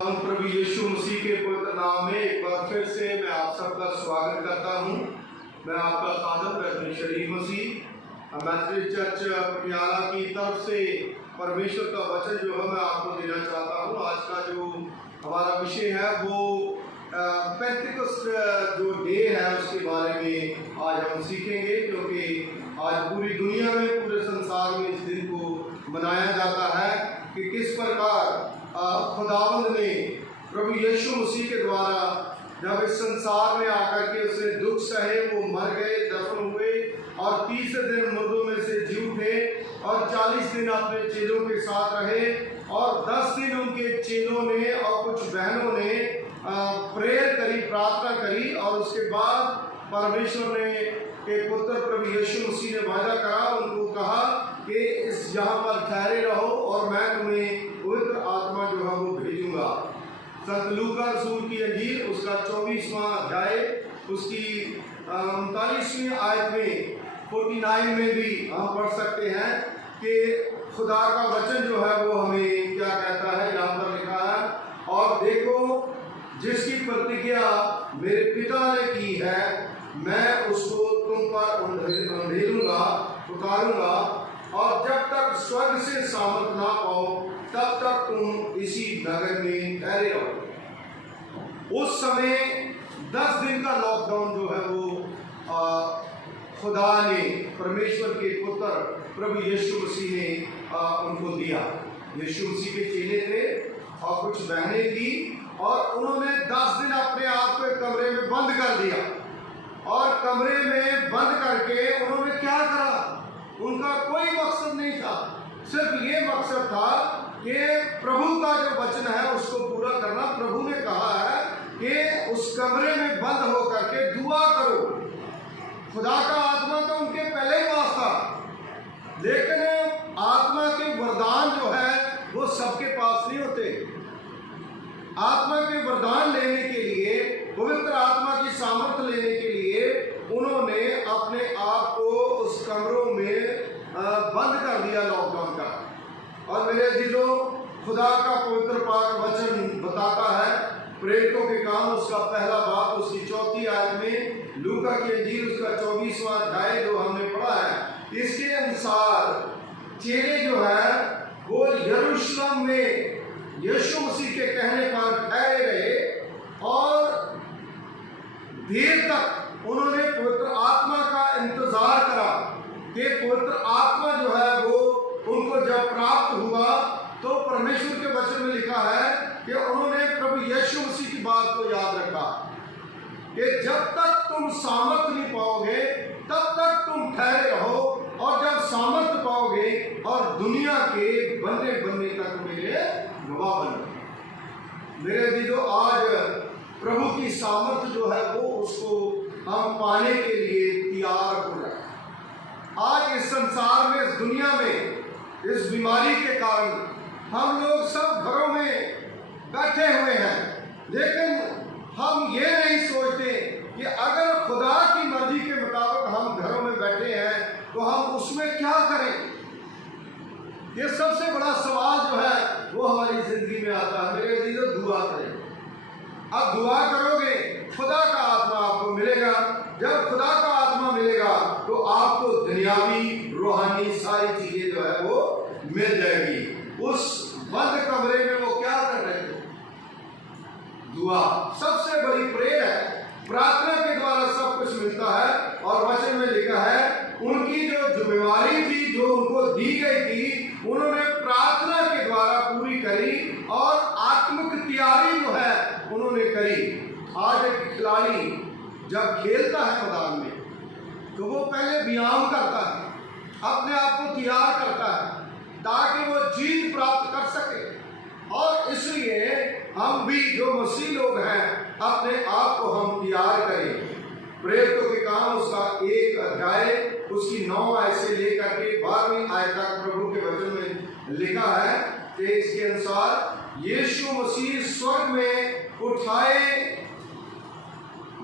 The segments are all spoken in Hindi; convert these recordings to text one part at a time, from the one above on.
हम प्रभु यीशु मसीह के पवित्र नाम में एक बार फिर से मैं आप सबका स्वागत करता हूं। मैं आपका खादम रत्न शरीफ मसीह मैथोडिस्ट चर्च पटियाला की तरफ से परमेश्वर का वचन जो है मैं आपको देना चाहता हूं। आज का जो हमारा विषय है वो पेंटिकॉस्ट जो डे है उसके बारे में आज हम सीखेंगे, क्योंकि आज पूरी दुनिया में, पूरे संसार में इस दिन को मनाया जाता है कि किस प्रकार खुदावंद ने प्रभु यीशु मसीह के द्वारा जब इस संसार में आकर के उसने दुख सहे, वो मर गए, दफन हुए और तीसरे दिन मुर्दों में से जी उठे और 40 दिन अपने चेलों के साथ रहे और 10 दिन उनके चेलों ने और कुछ बहनों ने प्रेयर करी, प्रार्थना करी और उसके बाद परमेश्वर ने के पुत्र प्रभु यीशु मसीह ने वादा करा, उनको कहा कि इस यहाँ पर ठहरे रहो और मैं तुम्हें पवित्र आत्मा जो है वो भेजूंगा। संत लूका रसूल की अंजील उसका 24वां अध्याय उसकी 39वीं आयत में 49 में भी हम पढ़ सकते हैं कि खुदा का वचन जो है वो हमें क्या कहता है। यहाँ पर लिखा है, और देखो जिसकी प्रतिज्ञा मेरे पिता ने की है मैं उसको तुम पर उंडेलूंगा, उतारूंगा, और जब तक स्वर्ग से सामर्थ ना पाओ तब तक तुम इसी नगर में ठहरे रहो। उस समय 10 दिन का लॉकडाउन जो है वो खुदा ने, परमेश्वर के पुत्र प्रभु यीशु मसीह ने उनको दिया। यीशु मसीह के चेले थे और कुछ बहनें थी और उन्होंने 10 दिन अपने आप को कमरे में बंद कर दिया और कमरे में बंद करके उन्होंने क्या करा, उनका कोई मकसद नहीं था, सिर्फ ये मकसद था कि प्रभु का जो वचन है उसको पूरा करना। प्रभु ने कहा है कि उस कमरे में बंद होकर के दुआ करो। खुदा का आत्मा तो उनके पहले ही पास था, लेकिन आत्मा के वरदान जो है वो सबके पास नहीं होते। आत्मा के वरदान लेने के लिए, पवित्र आत्मा की सामर्थ्य लेने के लिए उन्होंने अपने आप को उस कमरों में बंद कर दिया, लॉकडाउन का। और मेरे अजीजों, खुदा का पवित्र पाक वचन बताता है, प्रेरितों के काम उसका पहला बाब उसकी 4वीं आयत में, लूका की अंजील उसका 24वां अध्याय जो हमने पढ़ा है, इसके अनुसार चेले जो है वो यरूशलेम में यीशु मसीह के कहने पर ठहरे रहे और देर तक उन्होंने पवित्र आत्मा का इंतजार करा कि पवित्र आत्मा जो है वो उनको जब प्राप्त हुआ तो परमेश्वर के वचन में लिखा है कि उन्होंने प्रभु यीशु मसीह की बात को याद रखा कि जब तक तुम सामर्थ नहीं पाओगे तब तक तुम ठहरे रहो, और जब सामर्थ पाओगे और दुनिया के बनने तक मेरे गवाह बनो। मेरे अजीजों, आज प्रभु की सामर्थ जो है वो उसको हम पाने के लिए तैयार हो रहे हैं। आज इस संसार में, इस दुनिया में, इस बीमारी के कारण हम लोग सब घरों में बैठे हुए हैं, लेकिन हम ये नहीं सोचते कि अगर खुदा की मर्जी के मुताबिक हम घरों में बैठे हैं तो हम उसमें क्या करें। ये सबसे बड़ा सवाल जो है वो हमारी जिंदगी में आता है। मेरे अजीजों, दुआ करें। अब दुआ करोगे, खुदा का आत्मा आपको मिलेगा। जब खुदा का आत्मा मिलेगा तो आपको दुनियावी, रूहानी सारी चीजें जो है वो मिल जाएगी। उस बंद कमरे में वो क्या कर रहे थे? दुआ सबसे बड़ी प्रेयर है। प्रार्थना के द्वारा सब कुछ मिलता है और वचन में लिखा है उनकी जो जिम्मेवारी थी, जो उनको दी गई थी, उन्होंने प्रार्थना के द्वारा पूरी करी और आत्मिक तैयारी जो है उन्होंने करी। आज एक खिलाड़ी जब खेलता है मैदान में तो वो पहले व्यायाम करता है, अपने आप को तैयार करता है ताकि वो जीत प्राप्त कर सके। और इसलिए हम भी जो मसीह लोग हैं अपने आप को हम तैयार करें। प्रेरितों के काम उसका 1 अध्याय उसकी 9 आयत से लेकर के 12वीं आयत तक प्रभु के वचन में लिखा है कि इसके अनुसार यीशु मसीह स्वर्ग में उठाए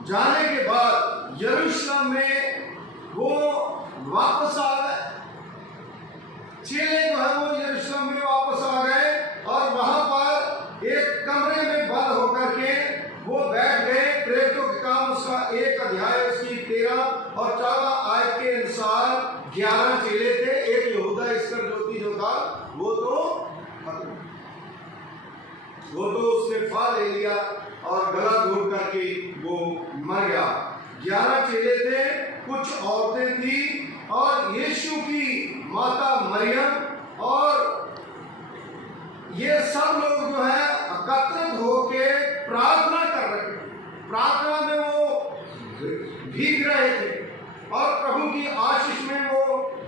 जाने के बाद यरूशलेम में वो वापस आ गए। चेले जो है वो यरूशलेम में वापस आ गए और वहां पर एक कमरे में बंद होकर के वो बैठ गए। प्रेरितों के काम उसका 1 अध्याय उसकी 13 और 14 आयत के अनुसार 11 चेले थे। एक यहूदा इस्करियोती जो था वो तो उसने फा ले लिया और गला घोट करके वो मर गया। 11 चेले थे, कुछ औरतें थी और यीशु की माता मरियम, और ये सब लोग जो है एकत्रित होके प्रार्थना कर रहे थे। प्रार्थना में वो भीग रहे थे और प्रभु की आशीष में वो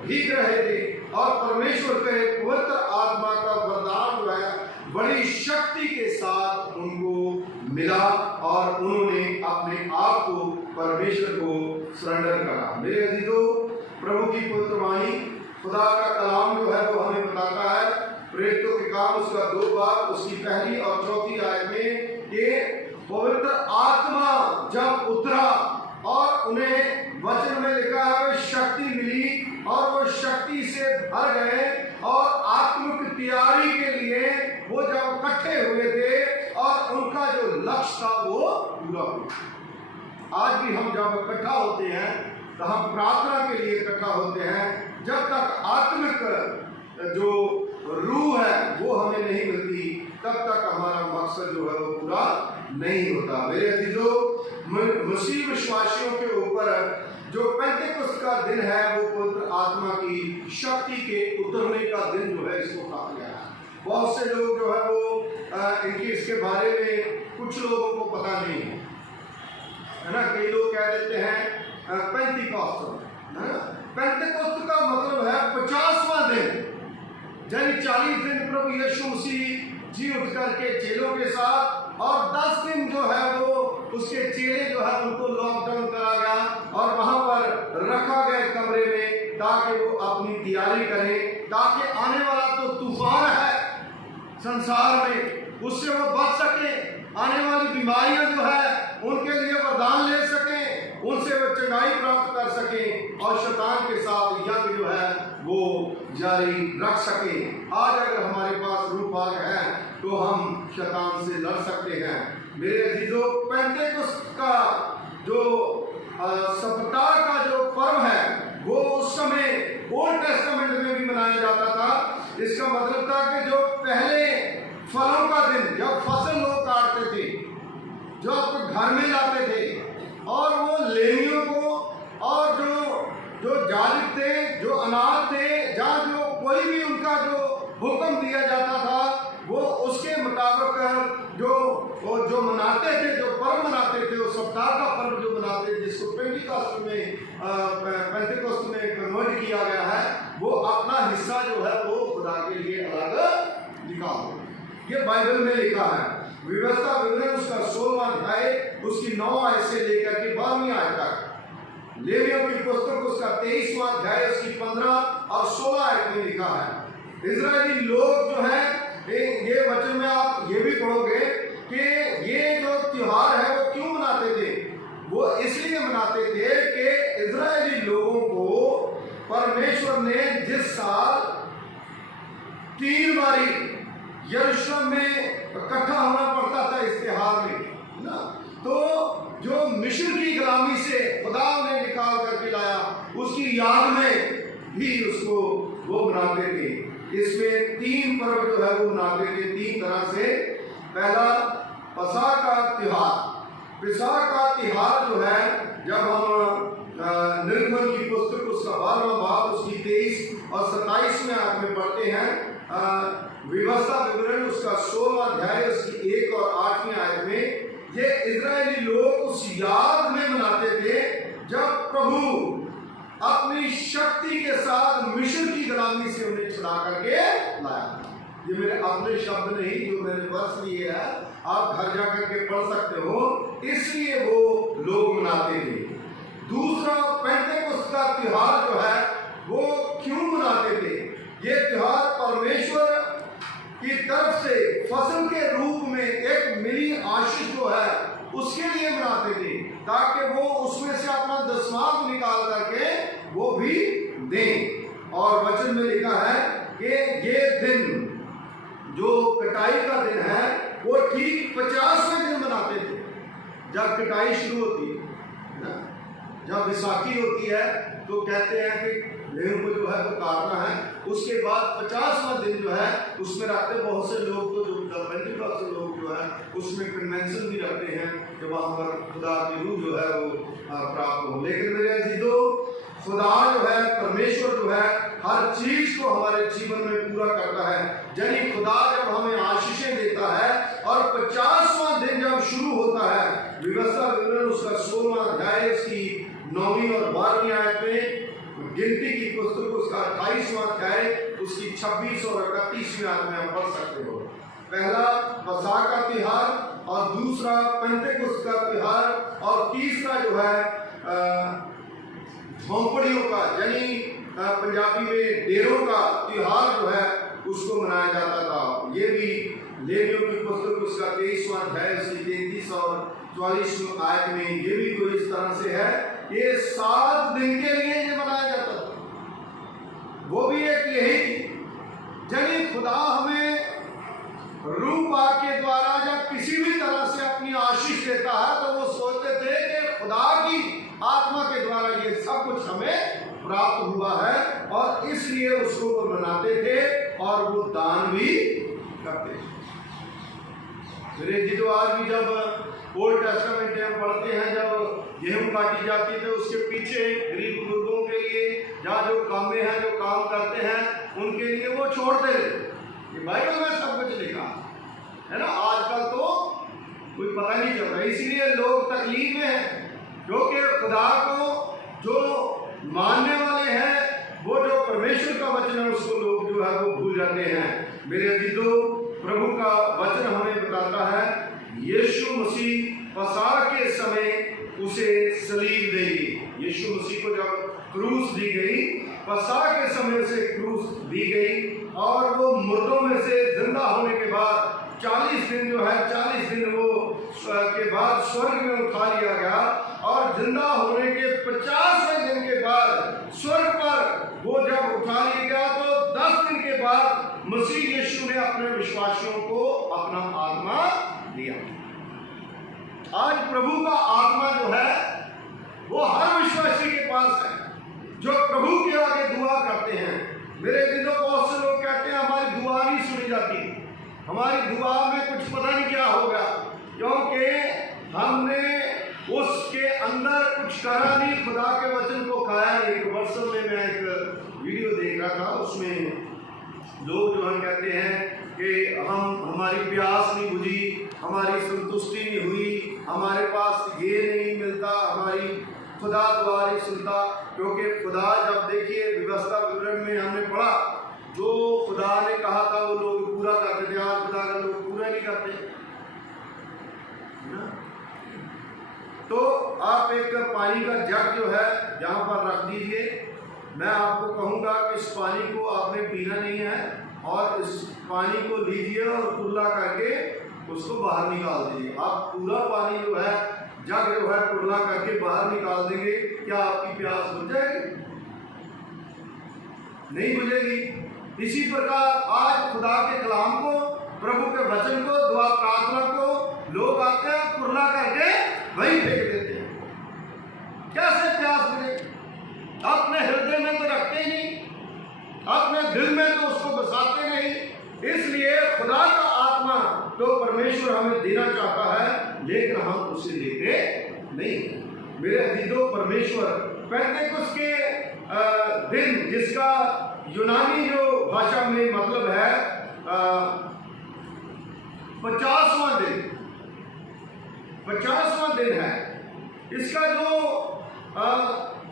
भीग रहे थे और परमेश्वर के पवित्र आत्मा का वरदान जो है बड़ी शक्ति के साथ उनको मिला और उन्होंने अपने आप को परमेश्वर को सरेंडर करा। मेरे अजीजों, प्रभु की पवित्र वाणी, खुदा का कलाम जो है वो हमें बताता है प्रेरितों के काम उसका 2 बाब उसकी 1 और 4 आयत में कि पवित्र आत्मा जब उतरा और उन्हें वचन में लिखा है वे शक्ति मिली और वो शक्ति से भर गए और आत्मिक तैयारी के लिए वो जब इकट्ठे हुए थे और उनका जो लक्ष्य था वो पूरा हुआ। आज भी हम जब इकट्ठा होते हैं तो हम प्रार्थना के लिए इकट्ठा होते हैं। जब तक आत्मिक जो रूह है वो हमें नहीं मिलती तब तक हमारा मकसद जो है वो पूरा नहीं होता। मेरे अजीजों, मसीह विश्वासियों के ऊपर जो पेंटेकोस्त का दिन है वो पवित्र आत्मा की शक्ति के उतरने का दिन जो है इसको कहा गया है। बहुत से लोग जो है वो इनके इसके बारे में कुछ लोगों को पता नहीं है ना। कई लोग कह देते हैं पेंटिकॉस्ट, है ना। पेंटेकोस्त का मतलब है 50वां दिन, यानी 40 दिन प्रभु यीशु मसीह जी उठ करके चेलों के साथ, और 10 दिन जो है वो उसके चेले जो है उनको लॉकडाउन करा गया और वहां पर रखा गया कमरे में ताकि वो अपनी तैयारी करें, ताकि आने वाला तो तूफान है संसार में उससे वो बच सके, आने वाली बीमारियां जो है उनके लिए वरदान ले सकें, उनसे वो चंगाई प्राप्त कर सकें और शैतान के साथ यज्ञ जो है वो जारी रख सके। आज अगर हमारे पास रूपाग है तो हम शैतान से लड़ सकते हैं। मेरे अजीजों, पेंटेकोस्त का जो सप्ताह का जो पर्व है वो उस समय ओल्ड टेस्टामेंट में भी मनाया जाता था। इसका मतलब था कि जो पहले फलों का दिन, जब फसल लोग काटते थे, जो अपने घर में लाते थे और वो लेवियों को और जो जालिब थे, जो अनाथ थे, जहाँ जो कोई भी उनका जो हुक्म दिया जाता था वो उसके मुताबिक जो मनाते थे, जो पर्व मनाते थे, वो सप्ताह का पर्व जो मनाते थे जिसको पेंटिकॉस्ट में कन्वर्ट किया गया है, वो अपना हिस्सा जो है वो खुदा के लिए अलग निकाल। ये बाइबल में लिखा है। व्यवस्था विवरण उसका 16वां अध्याय उसकी 9 आयत से लेकर के 12वीं आयत तक। लेवियों की पुस्तक उसका 23वां अध्याय उसकी 15 और 16 आयत में लिखा है। इजरायली लोग जो है ये वचन में आप ये भी पढ़ोगे कि ये जो त्योहार है वो क्यों मनाते थे। वो इसलिए मनाते थे कि इजरायली लोगों को परमेश्वर ने जिस साल 3 बारी यरूशलेम में इकट्ठा होना पड़ता था इस त्योहार में ना, तो जो मिस्र की गुलामी से खुदा ने निकाल करके लाया उसकी याद में भी उसको वो मनाते थे। इसमें 3 पर्व जो है वो मनाते थे 3 तरह से। पहला पसाह का त्योहार। पसाह का त्योहार जो है जब हम निर्गमन की पुस्तक उसका 12वां बाब उसकी 23 और 27 में आयत में पढ़ते हैं। व्यवस्था विवरण उसका 16वां अध्याय उसकी 1 और 8वीं आयत में ये इजरायली लोग उस याद में मनाते थे जब प्रभु अपनी शक्ति के साथ मिस्र की गुलामी से उन्हें छुड़ा करके लाया। ये मेरे अपने शब्द नहीं, जो मैंने वर्ष लिए है, आप घर जाकर के पढ़ सकते हो। इसलिए वो लोग मनाते थे। दूसरा, पेंटेकोस्त का त्योहार जो है वो क्यों मनाते थे। ये त्योहार परमेश्वर की तरफ से फसल के रूप में एक मिली आशीष जो है उसके लिए मनाते थे, ताकि वो उसमें से अपना दशमांश निकाल करके वो भी दें। और वचन में लिखा है कि ये दिन जो कटाई का दिन है वो ठीक 50वें दिन मनाते थे। जब कटाई शुरू होती है ना, जब विसाखी होती है, तो कहते हैं कि गेहूं को जो है वो काटना है। उसके बाद 50वां दिन जो है उसमें रखते बहुत से लोग, तो जो पेंटिकॉस्ट लोग जो है उसमें कन्वेंशन भी रखते हैं कि वहाँ पर खुदा की रूह जो है वो प्राप्त हो। लेकिन मेरे अजीजों, खुदा जो है, परमेश्वर जो है, हर चीज को हमारे जीवन में पूरा करता है। यानी खुदा जब हमें आशीषें देता है और 50वां दिन जब शुरू होता है, व्यवस्था विवरण उसका 16वां अध्याय उसकी 9वीं और 12वीं आयत में, गिनती की पुस्तक उसका 28वां अध्याय उसकी 26 और 31वीं आयत में आप पढ़ सकते हो। पहला पसाख का त्योहार और दूसरा पेंटेकोस्त का त्योहार और तीसरा जो है झोंपड़ियों का, यानी पंजाबी में डेरों का त्योहार जो है उसको मनाया जाता था। ये भी लेवियों की पुस्तक उसका 23वां अध्याय उसकी 33 और 44वीं आयत में ये भी कोई इस तरह से है। ये 7 दिन के लिए ये मनाया जाता था। वो भी एक यही थी, यानी खुदा हमें रूह पाक के द्वारा या किसी भी तरह से अपनी आशीष देता है, तो वो सोचते थे कि खुदा की आत्मा के द्वारा ये सब कुछ हमें प्राप्त हुआ है, और इसलिए उसको वो मनाते थे और वो दान भी करते थे। मेरे जी, तो आज भी जब ओल्ड टेस्टामेंट हम पढ़ते हैं, जब गेहूं काटी जाती है तो उसके पीछे गरीब बुजुर्गों के लिए या जो कामे हैं, जो काम करते हैं, उनके लिए वो छोड़ते थे। ये बाइबल में सब कुछ लिखा है ना। आजकल तो कोई पता नहीं चलता, इसीलिए लोग तकलीफ में हैं, क्योंकि खुदा को जो मानने वाले हैं, वो जो परमेश्वर का वचन है, उसको लोग जो है वो भूल जाते हैं। मेरे अजीजों, प्रभु का वचन हमें बताता है यीशु मसीह पसाह के समय उसे सलीब देगी। यीशु मसीह को जब क्रूस दी गई, पसाह के समय उसे क्रूस दी गई, और वो मुर्दों में से जिंदा होने के बाद 40 दिन जो है, 40 दिन वो के बाद स्वर्ग में उठा लिया गया, और जिंदा होने के 50वें दिन के बाद स्वर्ग पर वो जब उठा लिया गया, तो 10 दिन के बाद मसीह यीशु ने अपने विश्वासियों को अपना आत्मा दिया। आज प्रभु का आत्मा जो है वो हर विश्वासी के पास है, जो प्रभु के आगे दुआ करते हैं। मेरे दिलों, बहुत से लोग कहते हैं हमारी दुआ नहीं सुनी जाती, हमारी दुआ में कुछ पता नहीं क्या होगा, क्योंकि हमने उसके अंदर कुछ करा नहीं, खुदा के वचन को खाया। एक वर्षों में मैं एक वीडियो देख रहा था, उसमें लोग जो हम कहते हैं कि हमारी प्यास नहीं बुझी, हमारी संतुष्टि नहीं हुई, हमारे पास ये नहीं मिलता, हमारी खुदा दुआ नहीं सुनता। क्योंकि खुदा, जब देखिए व्यवस्था विवरण में हमने पढ़ा, जो खुदा ने कहा था वो लोग पूरा करते थे। आज खुदा का लोग पूरा नहीं करते ना। तो आप एक पानी का जग जो है यहाँ पर रख दीजिए। मैं आपको कहूँगा कि इस पानी को आपने पीना नहीं है, और इस पानी को लीजिए और कुल्ला करके उसको बाहर निकाल दीजिए। आप पूरा पानी जो है, जग जो है, कुल्ला करके बाहर निकाल देंगे, क्या आपकी प्यास बुझ जाएगी? नहीं बुझेगी। इसी प्रकार आज खुदा के कलाम को, प्रभु के वचन को, दुआ प्रार्थना को लोग आते हैं, कुल्ला करके वहीं फेंक देते हैं। कैसे प्यास बुझेगी? अपने हृदय में तो रखते ही नहीं, अपने दिल में तो उसको बसाते नहीं। इसलिए खुदा का आत्मा तो परमेश्वर हमें देना चाहता है, लेकिन हम उसे देते नहीं। मेरे अजीजों, परमेश्वर पेंटेकोस्त के दिन, जिसका यूनानी जो भाषा में मतलब है 50वां दिन, 50वां दिन है, इसका जो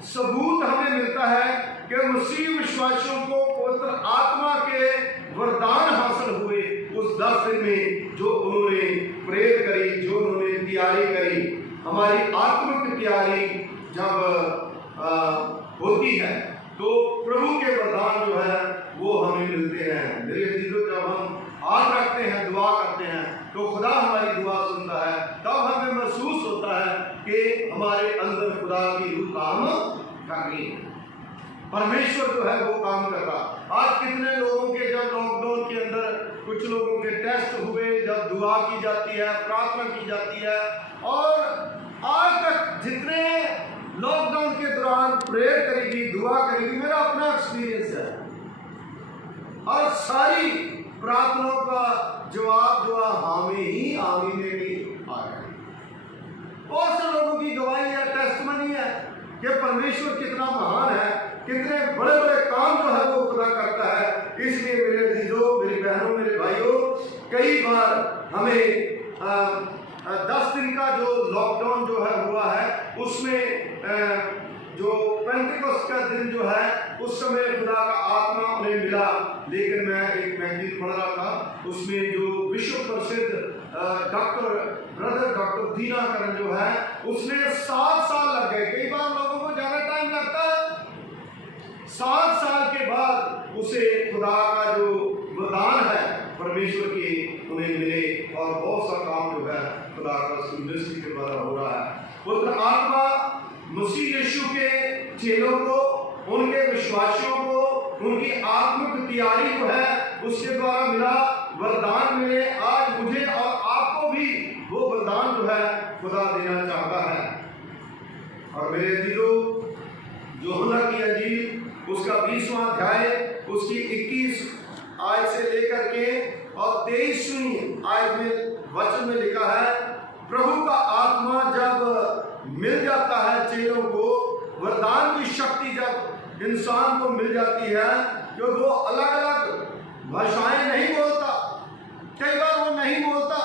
सबूत हमें मिलता है कि मसीह विश्वासियों को पवित्र आत्मा के वरदान हासिल हुए उस 10 दिन में, जो उन्होंने प्रेयर करी, जो उन्होंने तैयारी करी। हमारी आत्मिक तैयारी जब होती है तो प्रभु के वरदान जो है वो हमें मिलते हैं। मेरे अजीजों, जब हम हाथ रखते हैं, दुआ करते हैं, तो खुदा हमारी दुआ सुनता है। तब हमें महसूस होता है कि हमारे अंदर खुदा की रूह काम कर रही है, परमेश्वर जो है वो काम कर रहा। आज कितने लोगों के, जब लॉकडाउन के अंदर कुछ लोगों के टेस्ट हुए, जब दुआ की जाती है, प्रार्थना की जाती है, और आज तक जितने लॉकडाउन के दौरान प्रेयर करेगी, दुआ करेगी, मेरा अपना एक्सपीरियंस है, और सारी प्रार्थनाओं का जवाब जो है हामी में भी आया। बहुत से लोगों की गवाही है, टेस्टमनी है कि परमेश्वर कितना महान है, कितने बड़े बड़े काम जो है वो खुदा करता है। इसलिए मेरे अजीजों, मेरी बहनों, मेरे भाइयों, कई बार हमें 10 दिन का जो लॉकडाउन जो है हुआ है, उसमें जो पेंटेकोस्ट का दिन जो है, उस समय खुदा का आत्मा उन्हें मिला। लेकिन मैं एक मैगजीन पढ़ रहा था, उसमें जो विश्व प्रसिद्ध डॉक्टर दीनाकरण जो है, उसने 7 साल लग गए। कई बार लोगों को ज्यादा टाइम लगता है, 7 साल के बाद उसे खुदा का जो वरदान है परमेश्वर के उन्हें मिले, और बहुत सा काम जो है खुदा का सुंदरसी के द्वारा हो रहा है। पुत्र आत्मा मसीह यीशु के चेलों को, उनके विश्वासियों को, उनकी आत्मिक तैयारी जो है उसके द्वारा मिला, वरदान मिले। आज मुझे और आपको भी वो वरदान जो है खुदा देना चाहता है। और मेरे अजीजों, यूहन्ना की अंजील उसका 20वां अध्याय, उसकी 21 आयत से लेकर के और 23वीं आयत में वचन में लिखा है, प्रभु का आत्मा जब मिल जाता है चेलों को, वरदान की शक्ति जब इंसान को मिल जाती है, जो वो अलग अलग भाषाएं नहीं बोलता, कई बार वो नहीं बोलता,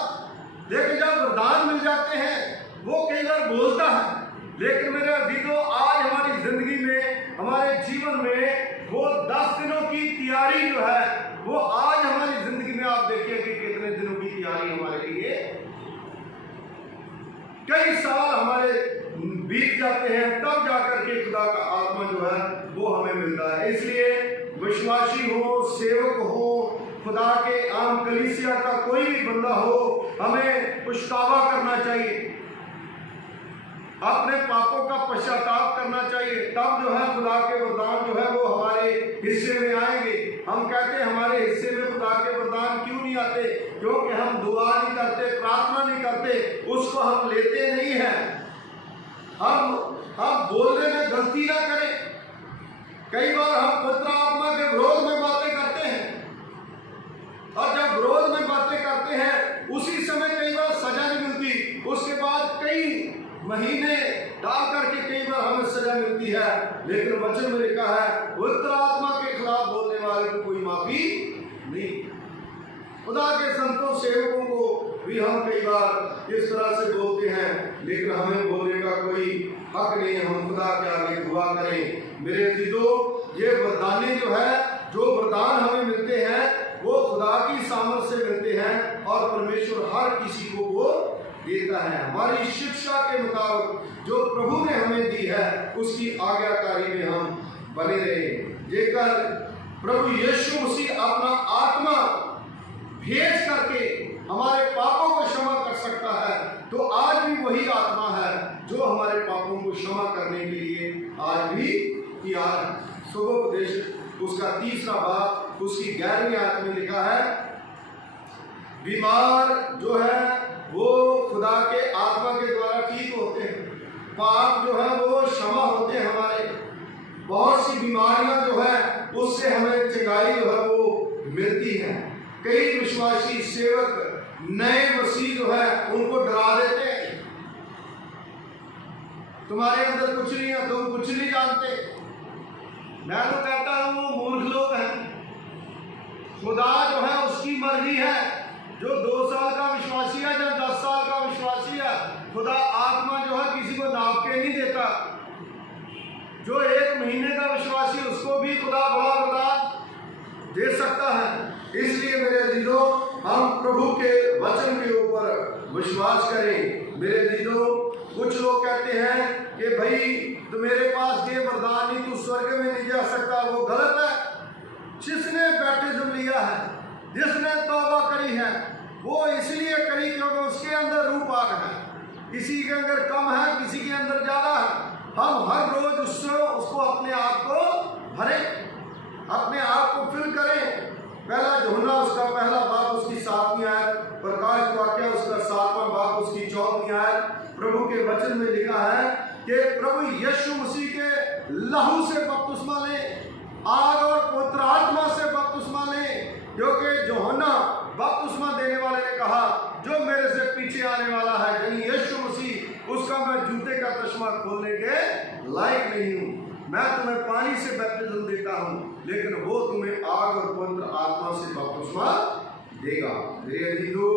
लेकिन जब वरदान मिल जाते हैं वो कई बार बोलता है। लेकिन मेरे अजीजों, आज हमारी जिंदगी में, हमारे जीवन में वो 10 दिनों की तैयारी जो है वो आज हमारी जिंदगी में, आप देखिए कि कितने दिनों की तैयारी हमारे लिए, कई साल हमारे बीत जाते हैं, तब जाकर के खुदा का आत्मा जो है वो हमें मिलता है। इसलिए विश्वासी हो, सेवक हो, खुदा के आम कलीसिया का कोई भी बंदा हो, हमें पछतावा करना चाहिए, अपने पापों का पश्चाताप करना चाहिए। तब जो है खुदा के वरदान जो है वो हमारे हिस्से में आएंगे। हम कहते हैं हमारे हिस्से में खुदा के वरदान क्यों नहीं आते? क्योंकि हम दुआ नहीं करते, प्रार्थना नहीं करते, उसको हम लेते नहीं हैं। हम बोलने में गलती ना करें। कई बार हम पवित्र आत्मा के विरोध में बातें करते हैं, और जब विरोध में बातें करते हैं उसी समय कई बार सजा नहीं मिलती, उसके बाद कई महीने डाल करके कई बार हमें सजा मिलती है। लेकिन वचन में लिखा है, पवित्र आत्मा के खिलाफ बोलने वाले को कोई माफी नहीं। खुदा के संतों, सेवकों को भी हम कई बार इस तरह से बोलते हैं, लेकिन हमें बोलने का कोई हक नहीं। हम खुदा के आगे दुआ करें। मेरे अजीजों, ये वरदाने जो है, जो वरदान हमें मिलते हैं वो खुदा की सामर्थ से मिलते हैं, और परमेश्वर हर किसी को वो देता है। हमारी शिक्षा के मुताबिक जो प्रभु ने हमें दी है उसकी आज्ञाकारी में हम बने रहे। जेकर प्रभु यीशु मसीह अपना आत्मा भेज करके हमारे पापों को क्षमा कर सकता है, तो आज भी वही आत्मा है जो हमारे पापों को क्षमा करने के लिए आज भी तैयार है। सुबोपदेश उसका 3रा बाब, उसकी 11वीं आयत में लिखा है, बीमार जो है वो खुदा के आत्मा के द्वारा ठीक होते हैं, पाप जो है वो क्षमा होते हैं हमारे, बहुत सी बीमारियां जो है उससे हमें चंगाई जो है वो मिलती है। कई विश्वासी सेवक नए मसीह जो है उनको डरा देते हैं, तुम्हारे अंदर कुछ नहीं है, तुम कुछ नहीं जानते। मैं तो कहता हूं वो मूर्ख लोग हैं। खुदा जो है उसकी मर्जी है, जो 2 साल का विश्वासी है या 10 साल का विश्वासी है, खुदा आत्मा जो है किसी को नाप के नहीं देता। जो 1 महीने का विश्वासी, उसको भी खुदा बड़ा वरदान दे सकता है। इसलिए मेरे अजीजों, हम प्रभु के वचन के ऊपर विश्वास करें। मेरे अजीजों, कुछ लोग कहते हैं कि भाई तो मेरे पास ये वरदान नहीं, तू स्वर्ग में नहीं जा सकता। वो गलत है। जिसने बैप्टिज्म लिया है, जिसने तौबा करी है, वो इसलिए करी क्योंकि उसके अंदर रूह पाक है। किसी के अंदर कम है, किसी के अंदर ज्यादा है। हम हर रोज उसको अपने आप को भरें, अपने आप को फिल करें। पहला यूहन्ना उसका पहला बाब उसकी 7वीं आयत, प्रकाश वाक्य उसका 7वां बाब उसकी 14वीं आयत। प्रभु के वचन में लिखा है कि प्रभु यीशु मसीह के लहू से बपतिस्मा ले, आग और पवित्र आत्मा से बपतिस्मा ले, क्योंकि यूहन्ना बपतिस्मा देने वाले ने कहा जो मेरे से पीछे आने वाला है यानी यीशु मसीह, उसका मैं जूते का तस्मा खोलने के लायक नहीं हूँ। मैं तुम्हें पानी से बपतिस्मा देता हूँ, लेकिन वो तुम्हें आग और पवित्र आत्मा से बपतिस्मा देगा। मेरे अजीजों,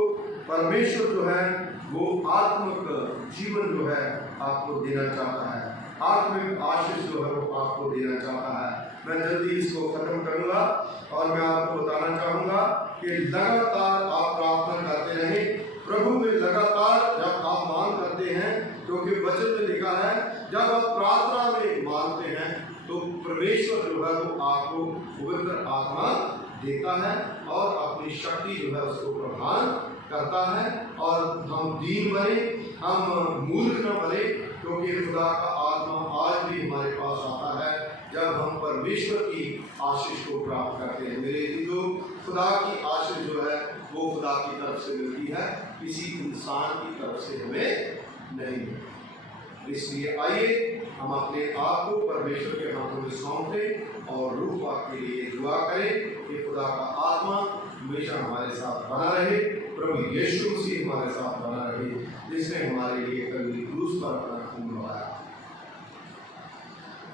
परमेश्वर जो है वो आत्मिक जीवन जो है आपको देना चाहता है, आत्मिक आशीष जो है वो आपको देना चाहता है। मैं जल्दी इसको खत्म करूंगा और मैं आपको बताना चाहूंगा कि लगातार आप प्रार्थना करते रहें प्रभु में। लगातार जब आप मांग करते हैं, क्योंकि वचन में लिखा है जब आप प्रार्थना में मांगते हैं तो परमेश्वर जो है वो आपको पवित्र आत्मा देता है और अपनी शक्ति जो है उसको प्रदान करता है। और हम दीन बने, हम मूर्ख न बने, क्योंकि खुदा का आत्मा आज भी हमारे पास आता है जब हम परमेश्वर की आशीष को प्राप्त करते हैं। मेरे जो खुदा की आशीष जो है वो खुदा की तरफ से मिलती है, किसी इंसान की तरफ से हमें नहीं। इसलिए आइए हम अपने आप को परमेश्वर के हाथों में सौंप दें और रूह पाक के लिए दुआ करें कि खुदा का आत्मा हमेशा हमारे साथ बना रहे, प्रभु यीशु मसीह हमारे साथ बना रहे, जिसने हमारे लिए कल क्रूस पर अपना खून बहाया।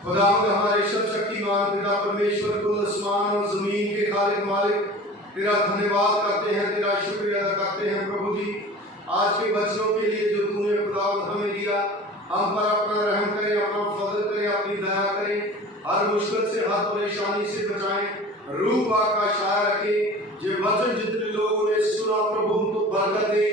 खुदा हमारे सर्वशक्तिमान पिता परमेश्वर को आसमान और जमीन के खालिक मालिक, तेरा धन्यवाद करते हैं, तेरा शुक्रिया अदा करते हैं प्रभु जी आज के बच्चों के लिए जो तूने खुदा हमें दिया। हम पर अपना रहम करें, अपना फजल करें, अपनी दया करें, हर मुश्किल से हर परेशानी से बचाएं, रूह पाक का शाया रखें। ये वचन जितने लोगों ने सुना प्रभु उनको बरकत दे,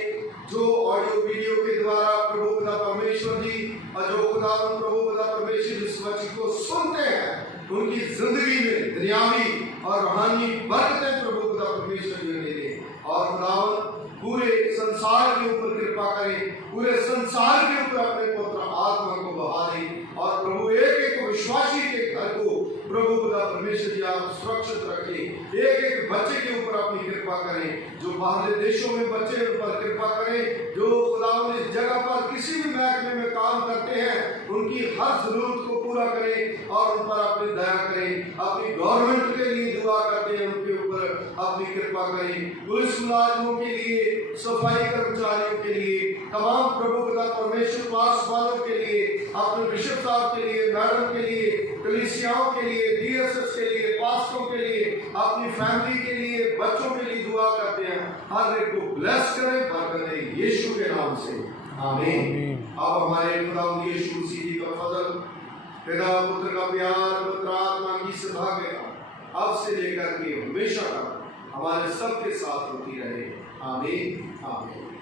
जो ऑडियो वीडियो के द्वारा प्रभु खुदा परमेश्वर जी और जो खुदा प्रभु खुदा परमेश्वर इस वचन को सुनते हैं उनकी जिंदगी में दुनियावी और रूहानी बरकतें प्रभु खुदा परमेश्वर जी दे दे। और खुदा पूरे संसार के ऊपर कृपा करें, पूरे संसार के ऊपर अपने पुत्र आत्मा को बहा दें और प्रभु एक एक विश्वासी के घर को प्रभु खुदा परमेश्वर जी आप सुरक्षित रखें। एक एक बच्चे के ऊपर अपनी कृपा करें, जो बाहर देशों में बच्चे पर कृपा करें, जो खुदा इस जगह पर किसी भी महकमे में काम करते हैं उनकी हर जरूरत को पूरा करें और उन पर अपनी दया करें। अपनी गवर्नमेंट के लिए दुआ करते हैं, उनके ऊपर अपनी कृपा करें। पुलिस मुलाजिमों के लिए, सफाई कर्मचारियों के लिए, तमाम प्रभु खुदा परमेश्वर पास वालों के लिए, अपने बिशप साहब के लिए, मैडम के लिए, कलीसियाओं के लिए, डीएसएस के लिए, पास्टरों के लिए, अपनी फैमिली के लिए, बच्चों के लिए दुआ करते हैं। हर एक को ब्लेस करें, बरकत दें यीशु के नाम से, आमीन। अब हमारे खुदा यीशु मसीह जी का फजल, पिता पुत्र का प्यार, पवित्र आत्मा की सौभाग्यता अब से लेकर के हमेशा तक हमारे सबके साथ होती रहे, आमीन आमीन।